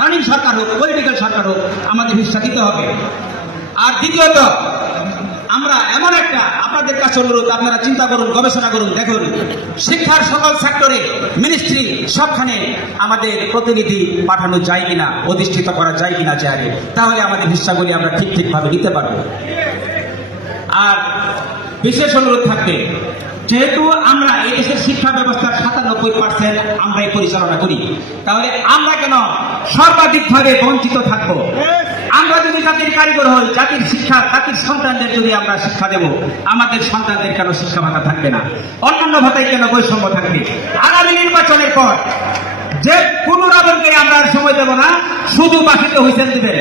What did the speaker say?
Running সরকার হোক, political সরকার হোক, আমাদের হিস্সা দিতে হবে। আর দ্বিতীয়ত, আমরা এমন একটা আপনাদের কাছে অনুরোধ, আপনারা চিন্তা করুন, গবেষণা করুন, দেখুন শিক্ষার সকল সেক্টরে মিনিস্ট্রি সবখানে আমাদের প্রতিনিধি পাঠানো যায় কিনা, অধিষ্ঠিত করা যায় কিনা চেয়ারে, তাহলে আমাদের হিস্সাগুলি আমরা ঠিকভাবে নিতে পারবো। আর বিশেষ অনুরোধ থাকবে, যেহেতু আমরা এই দেশের শিক্ষা ব্যবস্থার 97% আমরাই পরিচালনা করি, তাহলে আমরা কেন সর্বাধিকভাবে বঞ্চিত থাকবো? আমরা যদি জাতির কারিগর হই, জাতির শিক্ষা, জাতির সন্তানদের যদি আমরা শিক্ষা দেব, আমাদের সন্তানদের কেন শিক্ষা ভাতা থাকবে না? অন্যান্য ভাতায় কেন বৈষম্য থাকবে? আগামী নির্বাচনের পর যে পুনরাবৃত্তিকে আমরা সময় দেব না, শুধু বাকিতে হুইসেল দিবেন।